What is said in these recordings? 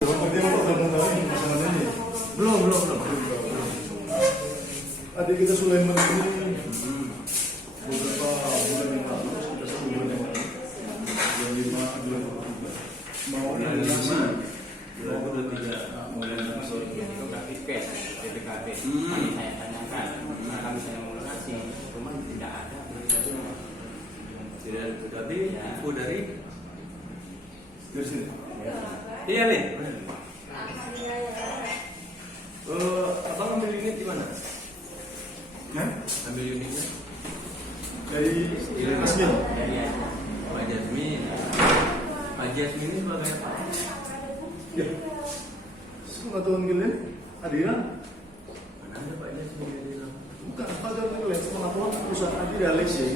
Belum. Adik kita Sulaiman ini beberapa bulan yang lalu, sekitar 1 bulan yang lalu, bulan 5, bulan 23, mau realisasi. Mau masuk itu KPK, BPKB. Kami saya tanyakan, karena kami sedang melunasi, cuma tidak ada. Tidak, tapi info dari sini. iya Lin. Abang ambil unit di mana? Ambil unitnya Dari Asmin. Pak Jasmin. Pak Jasmin ini sebagai apa? Ya, pengetahuan kalian, Adira. Mana ada Pak Jasmin di dalam? Bukan, pengetahuan kalian, pengetahuan perusahaan Adira Lesi.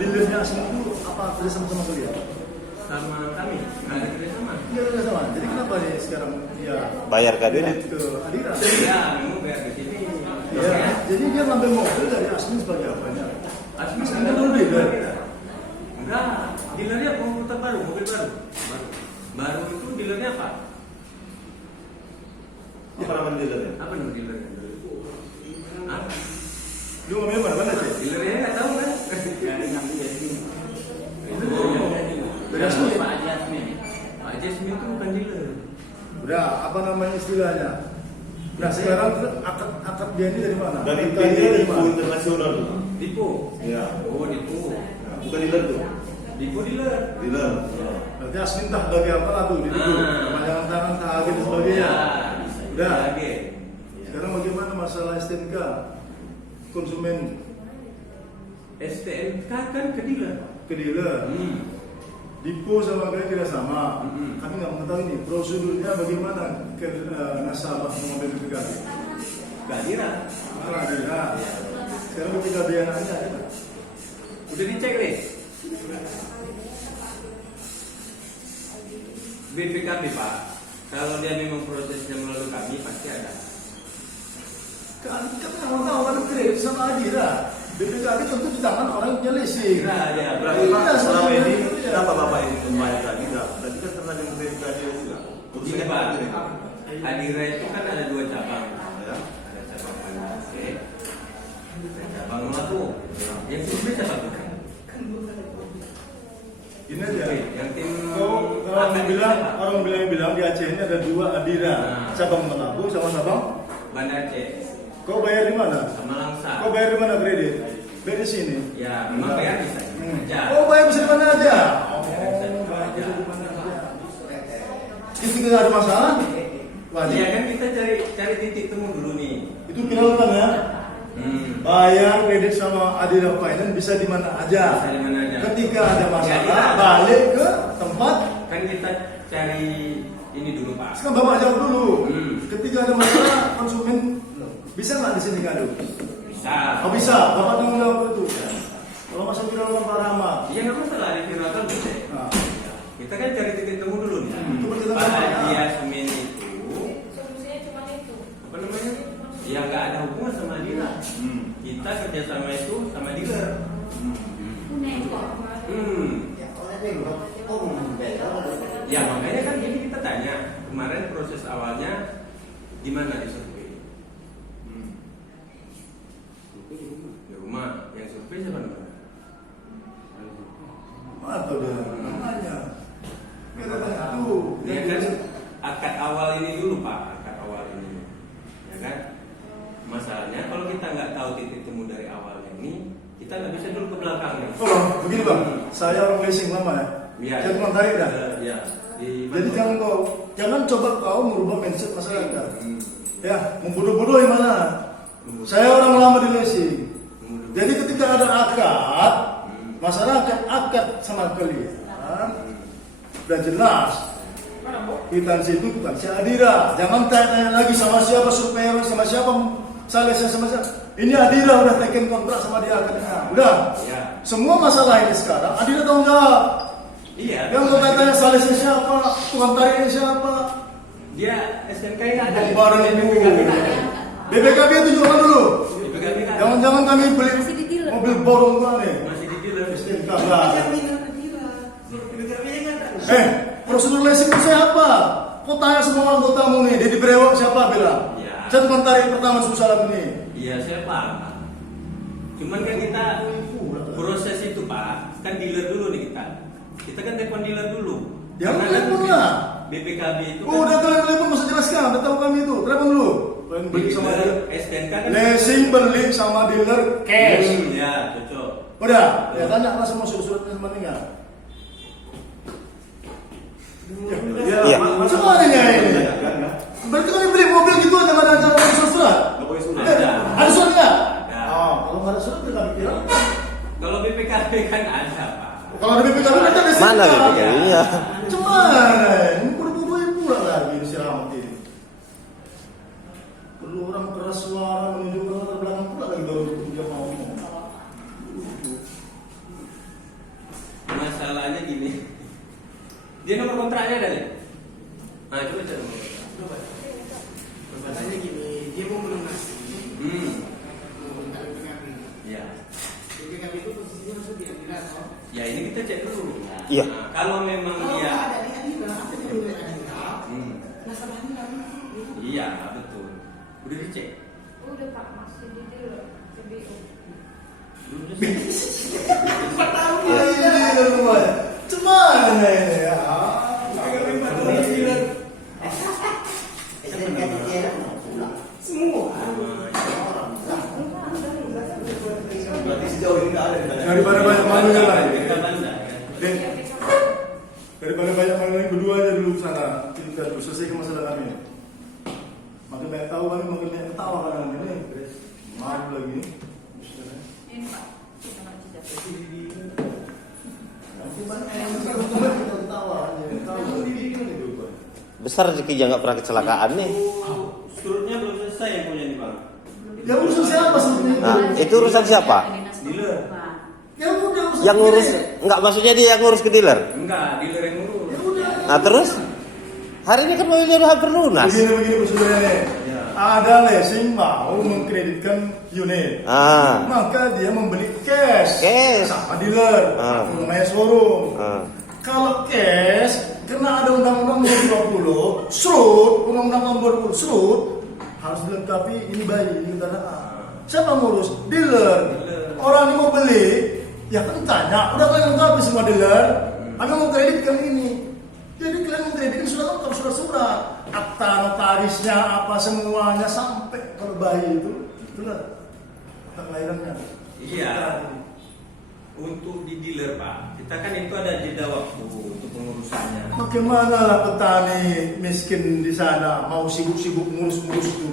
Dealernya Asmin itu apa kerja sama kalian? Sama kami, nggak ada kerjasama. Tidak ada sama. Jadi kenapa dia sekarang dia Bayar ke dia? ke Adira? Ya, memang bayar ke sini. Ya, jadi dia ngambil mobil dari Asmin sebagai apanya? Asmi Asmin kan dulu dealer. Enggak, dealernya komputer baru, mobil baru. Baru itu dealernya apa? Apa nama dealernya? Apa nama dealernya? Hah? Lu ngomongnya mana sih? Dealernya nggak tahu kan? Dari ngambil dari sini. Dari Asmin. Pak Jasmin. Pak Jasmin itu bukan dealer. Udah, apa namanya istilahnya? Nah sekarang akad dia ini dari mana? Dari Akad dia PT dari Lipo mana? Internasional tuh. Dipo. Ya. Oh, Dipo. Bukan dealer tuh. Dipo dealer. Dealer. Berarti Asmin tak bagi apa lah tuh? Di situ. Kepanjangan tangan, KAG dan sebagainya. Udah. Oke. Sekarang bagaimana masalah STNK konsumen STNK kan ke dealer. ke dealer? Dipo sama kalian tidak sama. Kami nggak mengetahui ini prosedurnya bagaimana ke nasabah mengambil BPKB. Kehadiran. Adira. Sekarang BPKB yang ada. Udah dicek deh. BPKB Pak. Kalau dia memang prosesnya melalui kami pasti ada. Kami nggak mau tahu kan kredit sama Adira. BPKB tentu di tangan orang yang punya leasing. Nah, ya, Berarti Iya, Pak selama sebenarnya ini iya. kenapa Bapak ini membayar tadi? Berarti kan pernah dengan BPKD juga. Ini Pak. Adira itu kan ada 2 cabang. Ya. Ada cabang Panase, ada cabang Labu. Yang survei cabang bukan. Ini aja. Yang tim Orang bilang di Aceh ini ada 2 Adira, Nah. cabang Melabu sama cabang. Banda Aceh Kau bayar di mana? sama Langsa. Kau bayar di mana kredit? Bayar di sini. Ya, memang bayar bisa aja. Oh bayar bisa di mana aja? Bisa di mana aja. Ketika nggak ada masalah, wajib. Iya kan kita cari titik temu dulu nih. Itu viralkan ya. Bayar kredit sama Adira Finance bisa di mana aja. Bisa di mana aja. Ketika ada masalah, Ya, balik ke tempat. Kan kita cari ini dulu Pak. Sekarang Bapak jawab dulu. Ketika ada masalah, konsumen bisa nggak di sini ngadu? Bisa. Oh bisa, Bapak tanggung jawab itu. Kalau masuk viralkan Pak Rahmat. Iya nggak masalah diviralkan bisa. Nah, Kita kan cari titik temu dulu nih. Itu berarti Pak apa? Yasmin itu Solusinya cuma itu. apa namanya? Ya nggak ada hubungan sama dealer. Kita kerjasama itu sama dealer. Ya makanya kan ini kita tanya kemarin proses awalnya gimana di survei? Di rumah. Yang survei siapa namanya? atau dia namanya. Kita tanya tuh. Ya kan akad awal ini dulu Pak, akad awal ini, ya kan? Masalahnya kalau kita nggak tahu titik temu dari awalnya ini, kita nggak bisa dulu ke belakangnya. Oh, begini Bang, saya orang leasing lama ya. Iya. Saya tukang tarik dah. Ya. Jadi jangan coba kau merubah mindset masyarakat. Ya, membodoh-bodoh yang mana? Saya orang lama di leasing. Jadi ketika ada akad, masyarakat akad sama kalian, udah jelas. Kwitansi itu kwitansi Adira. Jangan tanya-tanya lagi sama siapa surveyor, sama siapa salesnya, sama siapa. Ini Adira udah taken kontrak sama dia akadnya. Udah. Ya. Semua masalah ini sekarang Adira tanggung jawab. Iya. Yang mau tanya salesnya siapa, tukang tariknya siapa, Dia SNK ini ada. barang itu. BPKB nggak ada. BPKB tunjukkan dulu. BPKB nggak ada. Jangan-jangan kami beli Masih di dealer. mobil borong gua nih. Masih di dealer. STNK nggak ada. BPKB nya nggak ada. Prosedur leasing itu siapa? Kau tanya semua anggotamu nih, Deddy Brewok siapa bilang? Ya. Saya cuma tarik pertama salam ini. Iya, saya paham, Pak. Cuman kan kita proses itu, Pak, kan dealer dulu nih kita. Kita kan telepon dealer dulu. Ya, Karena kan telepon lah. BPKB itu Oh, udah kalian telepon masa jelaskan, udah tahu kami itu. Telepon dulu. Kalian beli sama dealer. STNK kan Leasing beli sama dealer cash. Ya, cocok. Udah, ya tanya lah semua surat-suratnya sama enggak. Iya. Semua nanya ini. Berarti kalian beli mobil gitu aja nggak ada surat-surat? Nggak boleh surat. Ada. Ada surat nggak? Ada. Oh, kalau nggak ada surat nggak kira. Kalau BPKB kan ada, Pak. Kalau ada BPKB kan ada STNK. Mana BPKB-nya? Cuman, ini kudu-kuduin pula lagi si Rahmat ini. Perlu orang keras suara menunjukkan latar belakang pula lagi baru dia mau ngomong. Masalahnya gini. Dia nomor kontraknya ada nih. Nah, coba cek nomor. Coba. Masalahnya gini, dia mau melunasi. Mau minta BPKB. Ya. BPKB itu posisinya masuk di adilan, toh? Ya ini kita cek dulu. Iya. Nah, kalau memang Kalau dia nggak ada di adilan, apa yang di adilan? Hmm. Nasabahnya nggak ada. Iya, betul. Udah dicek. Udah Pak, masih di dealer CBU. Belum dicek. Ini semuanya. Cuman ini ya. Semua. Berarti sejauh ini nggak ada di sana. Daripada banyak malu yang lain. Kita bandar. Den, daripada banyak malu yang berdua aja dulu ke sana. Kita dulu selesaikan masalah kami. Makin banyak tahu kami makin banyak ketawa kan ini. Malu lagi. Ini Pak, kita nggak tidak. Nanti banyak yang kita ketawa aja. Tahu gitu Pak. Besar rezeki yang nggak pernah kecelakaan nih. Surutnya belum selesai yang punya nih, Bang. Ya urusan siapa sebenarnya? Nah, itu urusan siapa? Dealer. Ya udah urusan Yang ngurus dia. nggak, maksudnya dia yang ngurus ke dealer. Enggak, dealer yang ngurus. Ya udah. Nah terus hari ini kan mobilnya udah hampir lunas. Begini prosedurnya nih. Ya. Ada leasing mau mengkreditkan unit. Ah, Maka dia membeli cash. Cash. Sama dealer. Ah. Namanya showroom. ah. Kalau cash, karena ada undang-undang nomor 20, surut, undang-undang nomor 20, surut, harus dilengkapi ini bayi, ini kendaraan. Siapa ngurus? Dealer. Orang ini mau beli, ya kan tanya, udah kalian lengkapi semua dealer, kami mau kreditkan ini. Jadi kalian mau kreditkan sudah lengkap surat-surat, akta notarisnya apa semuanya sampai kalau bayi itu lah akta kelahirannya. Iya. Untuk di dealer, Pak, kita kan itu ada jeda waktu untuk pengurusannya. Bagaimana lah petani miskin di sana mau sibuk-sibuk ngurus-ngurus itu?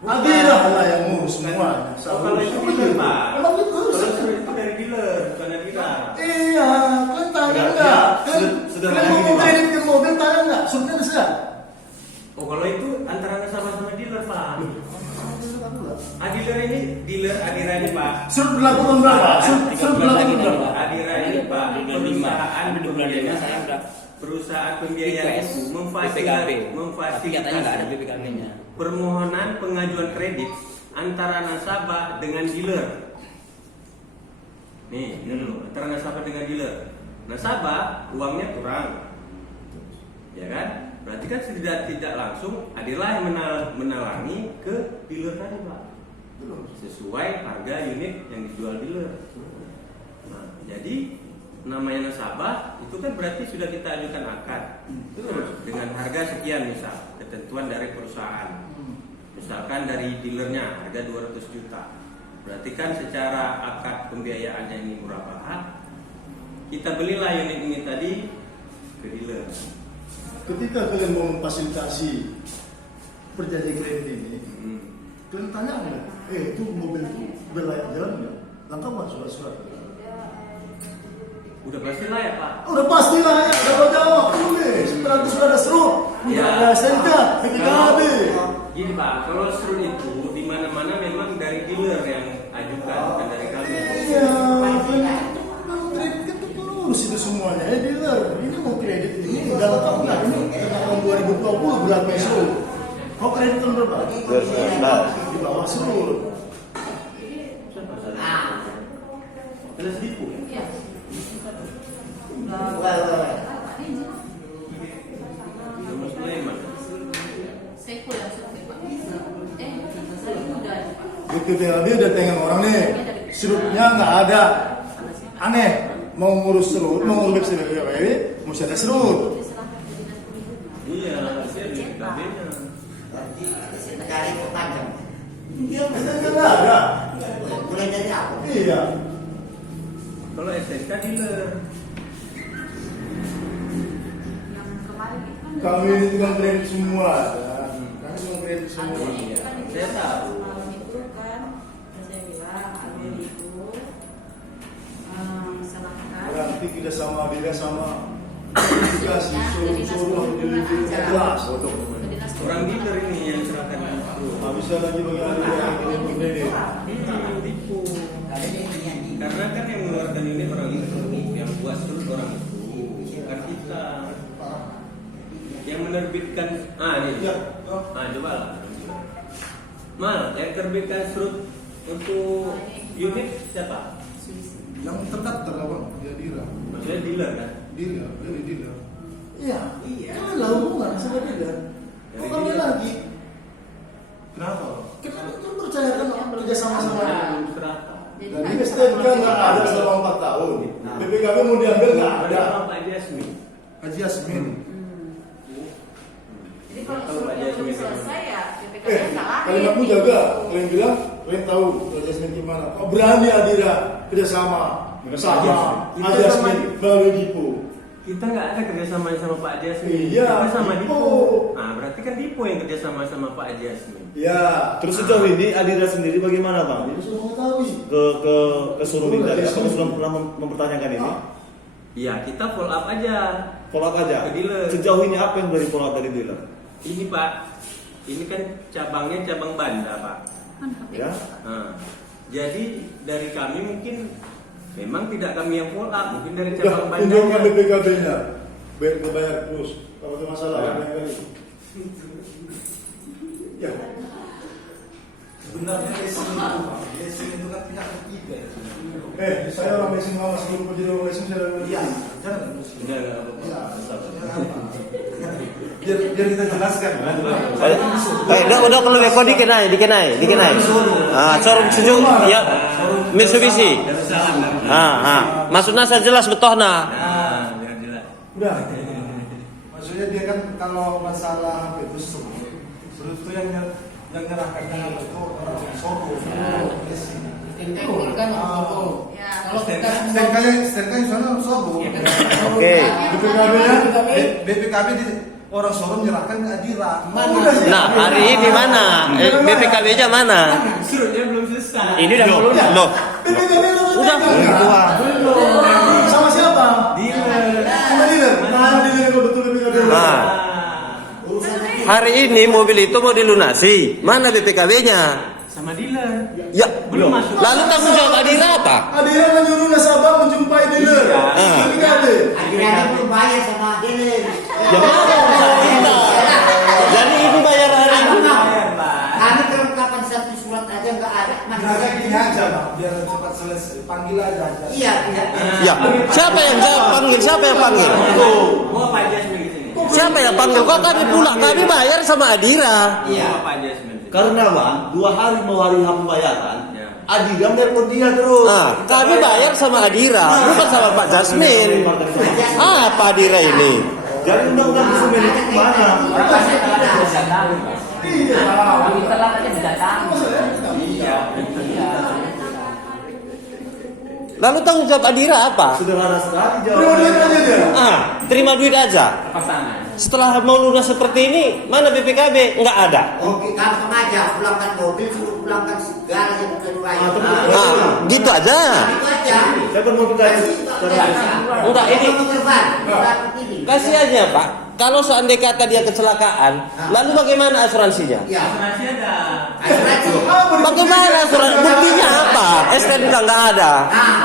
Adirah lah yang ngurus semua. Oh, kalau itu dealer, Pak. Emang itu Kalau harus. surut itu dari dealer, bukan dari kita. Iya, kalian tanya Ya, enggak? ya, sudah Kalian mau gini, Pak. kreditkan mobil tanya enggak? Surutnya ada enggak? Oh, kalau itu antara nasabah sama dealer, Pak. Dealer ini dealer Adira ini, Pak. Surut berlaku tahun berapa? Surut berlaku tahun berapa? Adira ini, Pak, perusahaan bulan 5 saya udah perusahaan pembiayaan request itu BPKB. Tapi katanya nggak ada memfasilitasi BPKB-nya. permohonan pengajuan kredit antara nasabah dengan dealer. Nih, ini dulu antara nasabah dengan dealer. Nasabah uangnya kurang, ya kan? Berarti kan tidak langsung adalah yang menalangi ke dealer tadi, Pak. Sesuai harga unit yang dijual dealer. Nah, jadi namanya nasabah itu kan berarti sudah kita ajukan akad. Nah, dengan harga sekian misal, ketentuan dari perusahaan. Misalkan dari dealernya harga 200 juta. Berarti kan secara akad pembiayaannya ini murabah. Kita belilah unit ini tadi ke dealer. Ketika kalian mau memfasilitasi perjanjian kredit ini, kalian tanya enggak? Itu mobil itu berlayak jalan enggak? Lengkap nggak surat-surat? Udah pasti lah ya, Pak. Udah pastilah ya, jawab tulis. Setelah itu sudah ada seru, Ya. ada STNK, BPKB. Gini, Pak, kalau surut itu di mana-mana memang dari dealer yang ajukan, bukan dari kami. Iya, mau kredit kan terus itu semuanya. Dealer, ini mau kredit ini udah lengkap nggak? Ini karena tahun 2020 berapa surut? Kau kredit tahun berapa? 2019. Di bawah surut. Ada setipu. Iya. Sama Sulaiman. Seko yang survei Pak. Saya muda. BPKB udah tengok orang nih, serutnya nggak ada. Aneh, mau ngurus serut, mau ngurus BPKB, mesti ada serut. Iya, harusnya di BPKB-nya. Dari panjang. Iya, nggak ada. Mulai dari apa? Iya. Kalau STNK dealer. Yang kemarin itu kan Kami ini tukang kredit semua. Kami tukang kredit semua. Saya tahu. Malam itu kan saya bilang Amir itu serahkan Berarti kita sama dia sama dikasih suruh jelas bodoh. Orang dealer ini yang serahkan itu. Nggak bisa lagi bagaimana dia kredit. Tipu. Karena kan yang mengeluarkan ini orang itu, yang buat surat orang itu, bukan kita. Yang menerbitkan, ini, coba lah. Mal, yang terbitkan surat untuk unit siapa? Yang terdaftar apa? Dia dira. Maksudnya dealer kan? Dira, jadi dira. Iya. Kan lah hubungan sama dia. Kok kami lagi? Kenapa? Kita kan percaya kan kerja sama-sama. Dan ini STNK nggak ada selama 4 tahun. BPKB mau diambil nggak ada. Pak Jasmine. Haji Yasmin. Jadi kalau suratnya belum selesai ya BPKB salah. Kalimatmu jaga. Kalian bilang, kalian tahu Haji Yasmin gimana. Kok berani Adira kerjasama sama Haji Yasmin melalui Dipo. Kita nggak ada kerjasama sama Pak Jasmine. Iya, Kita sama Dipo. Dipo. Nah, berarti kan Dipo yang kerjasama sama Pak Jasmine. Ya. Terus sejauh ini Adira sendiri bagaimana bang? Itu sudah mengetahui. Ke suruhin tadi, apakah sudah pernah mempertanyakan ini? Iya, kita follow up aja. Follow up aja. Ke dealer. Sejauh ini apa yang dari follow up dari dealer? Ini Pak, ini kan cabangnya cabang Banda Pak. Ya. Nah, jadi dari kami mungkin memang tidak kami yang follow up, mungkin dari Udah, cabang Banda. tunjukkan BPKB-nya. Bayar terus. Kalau ada masalah, Ya. bayar kali. Ya. Sebenarnya leasing itu kan pihak ketiga. Saya orang leasing lama sebelum jadi orang leasing saya udah Iya, jangan. Enggak apa-apa. Biar kita jelaskan. Udah kalau rekod dikenai. Showroom sejuk ya Mitsubishi. Maksudnya saya jelas betohna. Biar jelas. Udah. Maksudnya dia kan kalau masalah apa itu serut itu yang nyerahkannya itu Soko. Integral kan Soko. Ya. Kalau kita STNK di sana Soko. Oke. BPKB-nya BPKB di orang Soko menyerahkan ke Adira. Nah, hari ini mana? BPKB-nya mana? Surutnya belum selesai. Ini udah loh. udah sama siapa? Dealer. Sama dealer. Mana dealer kalau betul BPKB? Nah, hari ini mobil itu mau dilunasi. Mana BPKB-nya? Sama dealer. Ya, Belum masuk. lalu tanggung jawab Adira apa? Adira menyuruh nasabah menjumpai dealer. BPKB. Akhirnya belum bayar sama dealer. Ya mana urusan kita? Jadi ini bayar hari ini. Kami kelengkapan satu surat aja nggak ada. Biar gini aja, Bang. Biar cepat selesai. Panggil aja. Iya, iya. Ya, siapa yang jawab panggil? Siapa yang panggil? Mau Pak Jasmine di sini. Siapa yang panggil? Kok kami pula? Kami bayar sama Adira. Mau Pak Jasmine. Karena bang, 2 hari mau hari H pembayaran, Ya. Adira telepon dia terus. Kami bayar sama Adira, bukan sama Pak Jasmine. Apa Adira ini? Jadi undang-undang konsumen itu kemana? Orang pasti telah bisa tahu. Iya. Kami telah aja bisa tahu. Iya. Lalu tanggung jawab Adira apa? Sederhana sekali Terima duit jawabannya. aja dia. Terima duit aja. Pasangan. Setelah mau lunas seperti ini, mana BPKB? Nggak ada. Oke, langsung aja pulangkan mobil, suruh pulangkan segala yang sudah dibayar. Gitu aja. Itu aja. Saya kan mau ditanya. Enggak, ini ini. kasih aja Pak. Kalau seandainya kata dia kecelakaan, lalu bagaimana asuransinya? Ya, Asuransi ada. asuransi. Bagaimana asuransi? Buktinya apa? STNK nggak ada. Nah,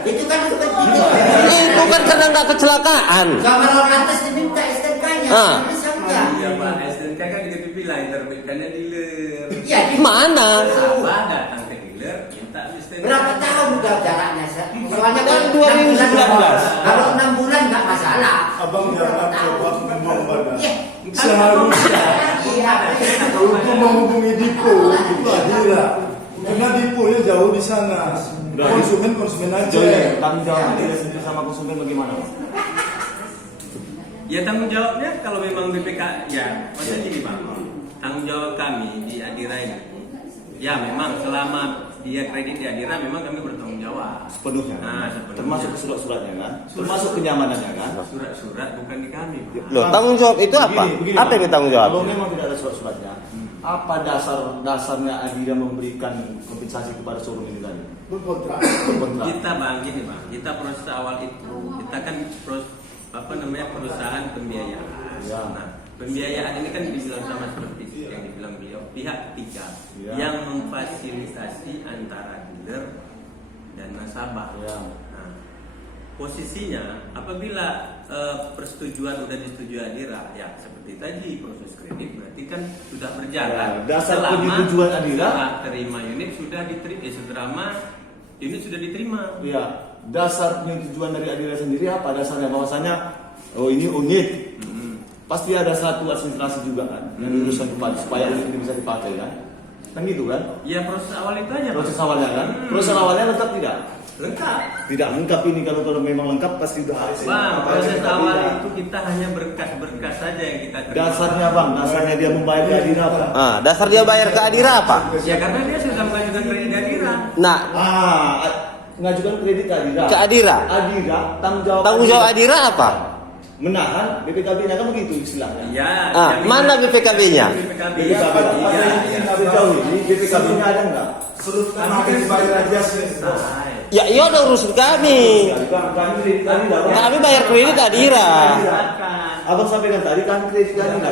itu kan bukan gitu. Itu kan karena nggak kecelakaan. Sama orang lantas diminta STNK-nya. Bisa enggak? Iya Pak, STNK kan juga dibilang terbitkannya dealer. Iya, di Mana? Nasabah datang ke dealer minta STNK. berapa tahun udah jaraknya? Soalnya Kan 6 bulan. 2019. Kalau 6 bulan nggak masalah. Abang jangan coba membuang badan. Iya. Seharusnya Iya. untuk menghubungi Dipo itu Adira. Karena Dipo-nya jauh di sana. Konsumen aja. Tanggung jawab Adira sendiri sama konsumen bagaimana? Ya tanggung jawabnya kalau memang BPK ya maksudnya gini Bang, tanggung jawab kami di Adira ini ya memang selama dia kredit di Adira memang kami bertanggung jawab Sepenuhnya. sepenuhnya. Termasuk surat-suratnya kan? Termasuk kenyamanannya kan? Surat-surat bukan di kami Bang. Loh, tanggung jawab itu apa? Begini, Apa yang tanggung jawab? Kalau memang tidak ada surat-suratnya, apa dasarnya Adira memberikan kompensasi kepada showroom ini tadi? Berkontrak. Berkontrak. Kita Bang gini Bang, kita proses awal itu kita kan perusahaan pembiayaan. Ya. Nah, pembiayaan ini kan dibilang sama seperti yang dibilang beliau, pihak ketiga Ya. yang memfasilitasi antara dealer dan nasabah. Ya. Nah, posisinya apabila persetujuan sudah disetujui Adira, ya seperti tadi proses kredit berarti kan sudah berjalan. Ya, dasar penyetujuan Adira? Setelah terima unit sudah diterima, selama unit sudah diterima. Ya, dasar penyetujuan dari Adira sendiri apa dasarnya? Bahwasanya oh ini unit. Pasti ada satu administrasi juga kan yang diuruskan supaya unit ini bisa dipakai kan? Kan gitu kan? Ya proses awal itu aja. Proses Pak. awalnya kan? Proses awalnya lengkap tidak? Lengkap. Tidak lengkap ini kalau memang lengkap pasti sudah harus. Bang, proses awal itu kita hanya berkas-berkas saja yang kita terima. Dasarnya Bang, dasarnya dia membayar ke Adira apa? Dasar dia bayar ke Adira apa? Ya karena dia sudah mengajukan kredit Adira. Nah, Ngajukan kredit ke Adira. ke Adira. Adira tanggung Jawab Adira apa? Menahan BPKB-nya kan begitu istilahnya. Ya. Mana BPKB-nya? BPKB. Sejauh ini BPKB-nya ada nggak? Serutkan apa yang dibayar aja sih. Ya iya udah urusan kami. Kami kredit Adira. Kami bayar kredit Adira. Abang sampaikan tadi kan kredit Adira.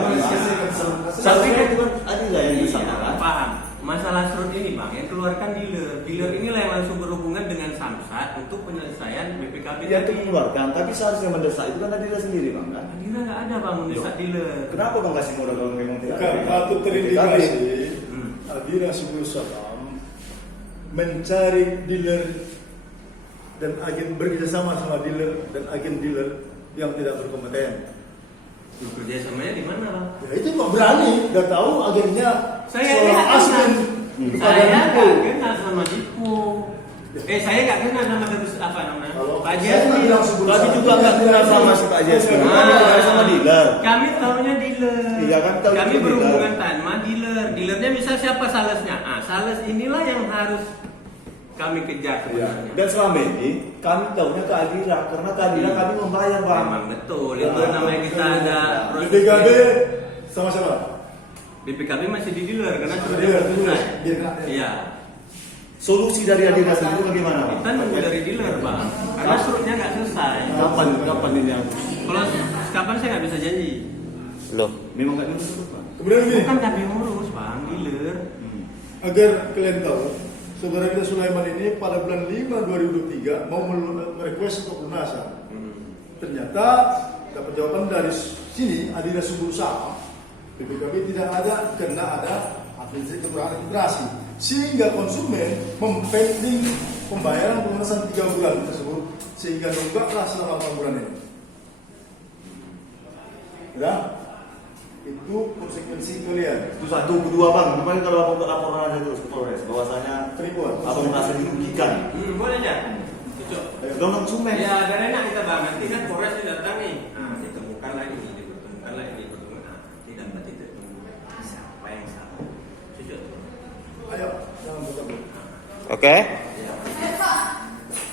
Seharusnya itu kan Adira yang disamakan. Paham. Masalah surut ini Bang, yang keluarkan dealer. Dealer inilah yang langsung berhubungan dengan Samsat untuk penyelesaian BPKB Ya itu tadi. mengeluarkan, tapi seharusnya mendesak itu kan Adira sendiri Bang kan? Adira nggak ada Bang mendesak dealer. Kenapa Bang kasih modal kalau memang tidak ada? Patut terindikasi Adira Subul Salam mencari dealer dan agen bekerjasama sama dealer dan agen dealer yang tidak berkompeten. Kerjasamanya di mana Bang? Ya itu kok berani, udah tahu agennya Saya seorang nggak asmen kenal. kepada Saya Dipo. nggak kenal sama Dipo. Saya nggak kenal sama terus apa namanya? Kalau Pak saya nggak Jasmine. bilang Subul Kami Salam. juga nggak kenal sama si Pak Jasmine. Ah. Kami kenal sama dealer. Kami tahunya dealer. Iya, kan tahu Kami itu berhubungan dealer. tanpa dealer. Dealernya misal siapa salesnya? Sales inilah yang harus kami kejar sebenarnya. Dan selama ini kami tahunya ke Adira karena ke Adira kami membayar Bang. Memang betul. Itu namanya kita ada proses. BPKB sama siapa? BPKB masih di dealer karena sudah Dealer, selesai. dealer. Iya. Solusi dari Adira sendiri bagaimana Bang? Kita nunggu dari dealer Bang. Karena surutnya nggak selesai. Kapan ini yang Kalau kapan saya nggak bisa janji. Loh, memang nggak diurus Bang? Kemudian begini, Bukan kami yang ngurus Bang, dealer. agar kalian tahu, saudara kita Sulaiman ini pada bulan 5 2023 mau merequest untuk lunasan. Ternyata dapat jawaban dari sini Adira Subul Salam, BPKB tidak ada karena ada kekurangan administrasi, sehingga konsumen mempending pembayaran pelunasan 3 bulan tersebut, sehingga nunggaklah selama 8 bulan ini. Ya, itu konsekuensi kalian. Itu satu, kedua Bang. Kemarin kalau Abang laporan aja terus ke Polres bahwasanya Penipuan. Abang merasa dirugikan. Boleh aja. Cocok. Dong konsumen. Ya, dan enak kita Bang. Nanti kan Polres datang nih. Ditemukan lagi, dipertemukan lagi, dipertemukan. Tidak berarti ditunggu. Siapa yang salah? Cocok. Ayo, jangan bertemu. oke. Ya,